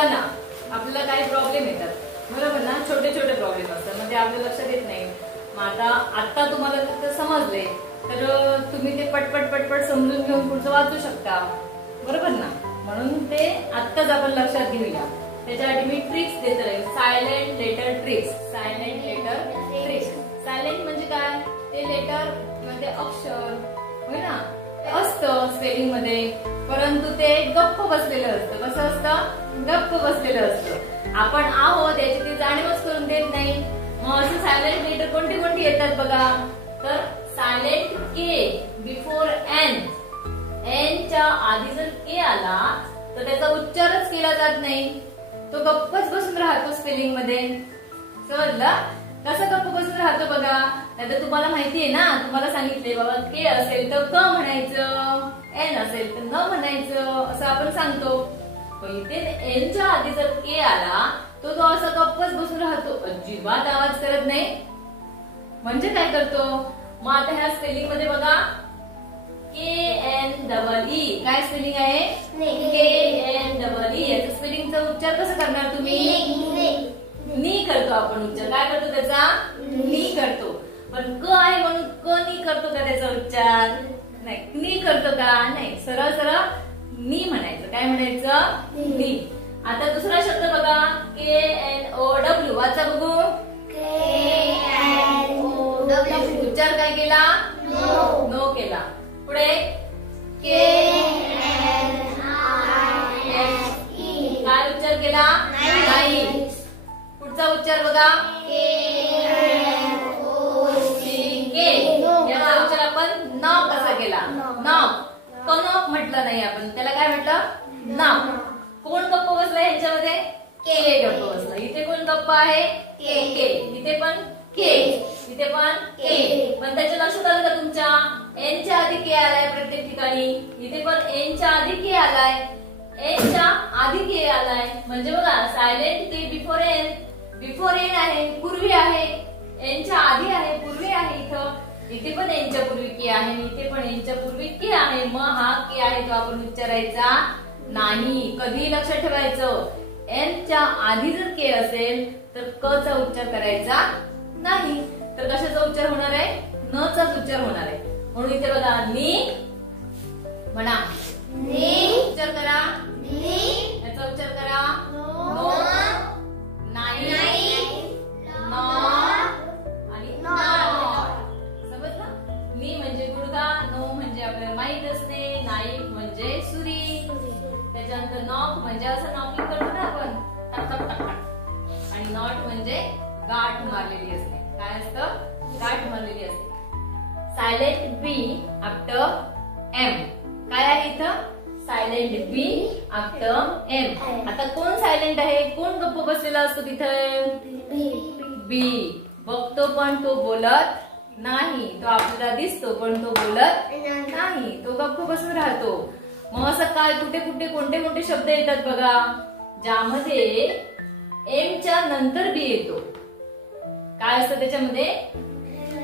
करताना आपल्याला काही प्रॉब्लेम येतात बरोबर ना, छोटे छोटे प्रॉब्लेम असतात, मग ते आपल्या लक्षात येत नाही. मग आता तुम्हाला जर समजले तर तुम्ही ते पटपट पटपट समजून घेऊन पुढचं वाचू शकता बरोबर ना. म्हणून ते आत्ताच आपण लक्षात घेऊया. त्याच्यासाठी मी ट्रिक्स देत राहील. Silent letter tricks. Silent letter tricks. Silent म्हणजे काय, ते लेटर म्हणजे अक्षर होय ना, असतं स्पेलिंग मध्ये, परंतु ते गप्प बसलेलं असतं. कसं असतं, गप्प बसलेलं असतं. आपण आहोत याची ती जाणीवच करून देत नाही. मग असं सायलेंट लेटर कोणती कोणती येतात बघा. तर silent K before N. N च्या आधी जर के आला तर त्याचा उच्चारच केला जात नाही, तो गप्पच बसून राहतो स्पेलिंग मध्ये. समजलं कसं गप्प बसून राहतो बघा. नाहीतर तुम्हाला माहितीये ना, तुम्हाला सांगितले बाबा के असेल तर क म्हणायचं, एन असेल तर न म्हणायचं असं आपण सांगतो. पण इथे एनच्या आधी जर के आला तो असा गप्पच बसून राहतो, अजिबात आवाज करत नाही. म्हणजे काय करतो, मग आता ह्या स्पेलिंग मध्ये बघा KNEE. काय स्पेलिंग आहे, KNEE. याचा स्पेलिंगचा उच्चार कसं करणार तुम्ही, नी करतो आपण उच्चार. काय करतो त्याचा, नी करतो. पण क आहे म्हणून क नी करतो का त्याचा उच्चार, नाही. नी करतो का, नाही. सरळ सरळ नी म्हणायचं. काय म्हणायचं, नी. आता दुसरा शब्द बघा KNOW. वाचा बघू. KNOW. उच्चार काय केला, नो केला. पुढे KNISE. काय उच्चार केला, नाही. पुढचा उच्चार बघा याचा उच्चार आपण नॉक असा केला. नॉक. कनॉक म्हटलं नाही आपण, त्याला काय म्हटलं, नॉक. कोण गप्प बसला ह्याच्यामध्ये, के गप्प बसला. इथे कोण गप्प आहे, के. इथे पण के, इथे पण के. पण त्याच्या लक्षात आलं का तुमच्या, एनच्या आधी के आलाय प्रत्येक ठिकाणी. इथे पण एनच्या आधी के आलाय, एनच्या आधी के आलाय. म्हणजे बघा silent K before N. Before N आहे, पूर्वी आहे. एनच्या आधी आहे, पूर्वी आहे. इथे पण एनच्या पूर्वी के आहे, इथे पण एनच्या पूर्वी के आहे. मग हा के आहे तो आपण उच्चारायचा नाही. कधी लक्षात ठेवायचं, एनच्या आधी जर के असेल तर क चा उच्चार करायचा नाही. तर कशाचा उच्चार होणार आहे, न चाच उच्चार होणार आहे. म्हणून इथे बघा नी म्हणा, उच्चार करा, याचा उच्चार करा, नो, नाही, आणि समजलं. नी म्हणजे गुडघा, नो म्हणजे आपल्याला माहित असते, नाही म्हणजे सुरी. त्याच्यानंतर नॉक म्हणजे असं नॉकिंग करतो ना आपण, टक टक टक. आणि नॉट म्हणजे गाठ मारलेली असते. काय असतं, गाठ मारलेली असते. Silent be after M. काय आहे इथं, सायलेंट बी आफ्टर एम. आता कोण सायलेंट आहे, कोण गप्प बसलेला असतो तिथे, बी. बघतो पण तो बोलत नाही. तो आपल्याला दिसतो पण तो बोलत नाही, तो गप्प बसून राहतो. मग असं काय कुठे कुठे कोणते कोणते शब्द येतात बघा, ज्यामध्ये एमच्या नंतर बी येतो. काय असतं त्याच्यामध्ये,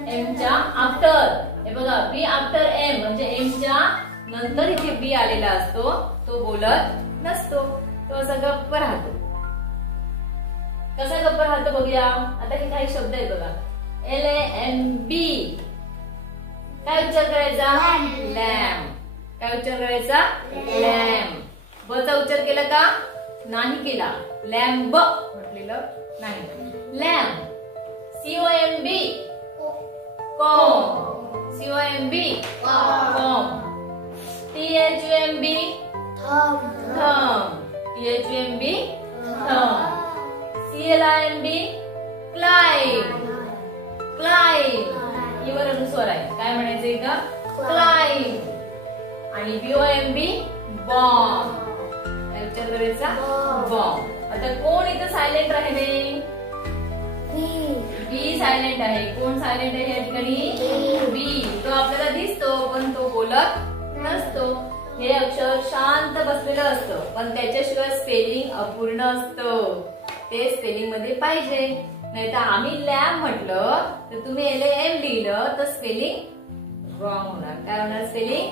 एमच्या आफ्टर. हे बघा बी आफ्टर एम म्हणजे एमच्या नंतर इथे बी आलेला असतो, तो बोलत नसतो, तो असा गप्प राहतो. कसा गप्प राहतो बघूया. आता हे काही शब्द आहेत बघा, LAMB. काय उच्चार करायचा, लॅम्प. काय उच्चार करायचा, लॅम्प. ब चा उच्चार केला का, नाही केला. लॅम्ब म्हटलेलं नाही. Lamp. COMB, comb. COMB, comb. THUMB, thumb. THUMB, thumb. CLIMB, climb. Climb इवर अनुस्वार आहे. काय म्हणायचं इथं, क्लाइंब. आणि BOMB, बॉम्ब. काय उच्चार करायचा, बॉम्ब. आता कोण इथं सायलेंट राहिले, बी सायलेंट आहे. कोण सायलेंट आहे या ठिकाणी, बी. तो आपल्याला दिसतो पण तो बोलत नसतो. हे अक्षर शांत बसलेलं असतं पण त्याच्याशिवाय स्पेलिंग अपूर्ण असतं. ते स्पेलिंग मध्ये पाहिजे. नाही तर आम्ही लॅम्प म्हटलं तर तुम्ही LAM लिहिलं तर स्पेलिंग रॉंग होणार. काय होणार, स्पेलिंग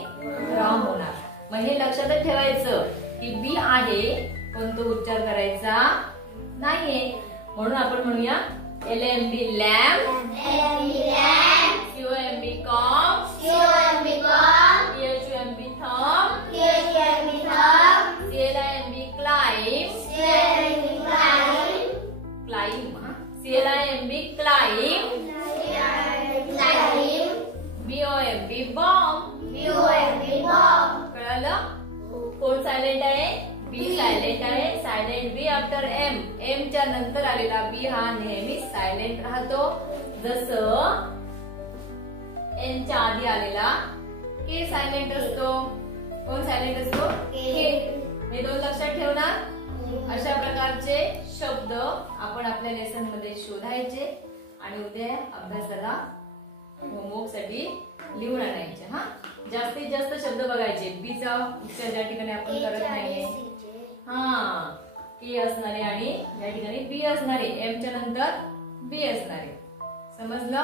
रॉंग होणार. म्हणजे लक्षात ठेवायचं की बी आहे पण तो उच्चार विचार करायचा नाहीये. म्हणून आपण म्हणूया LAMB lamp, COMB comb, THUMB thumb, CLIMB climb, CLIMB climb, BOMB bomb. कळलं? कोण सायलेंट आहे? बी सायलेंट आहे. Silent be after M. M च्या नंतर आलेला बी हा नेहमी सायलेंट राहतो. जसं एन च्या आधी आलेला के सायलेंट असतो. कोण सायलेंट असतो? के. हे दोन लक्षात ठेवणार. अशा प्रकारचे शब्द आपण आपल्या लेसन मध्ये शोधायचे आणि उद्या अभ्यासाला होमवर्क साठी लिहून आणायचे. हा, जास्तीत जास्त शब्द बघायचे. बी चा उच्चार ज्या ठिकाणी आपण करत नाहीये हा के असणारे आणि या ठिकाणी बी असणारे, एम च्या नंतर बी असणारे. समजलं?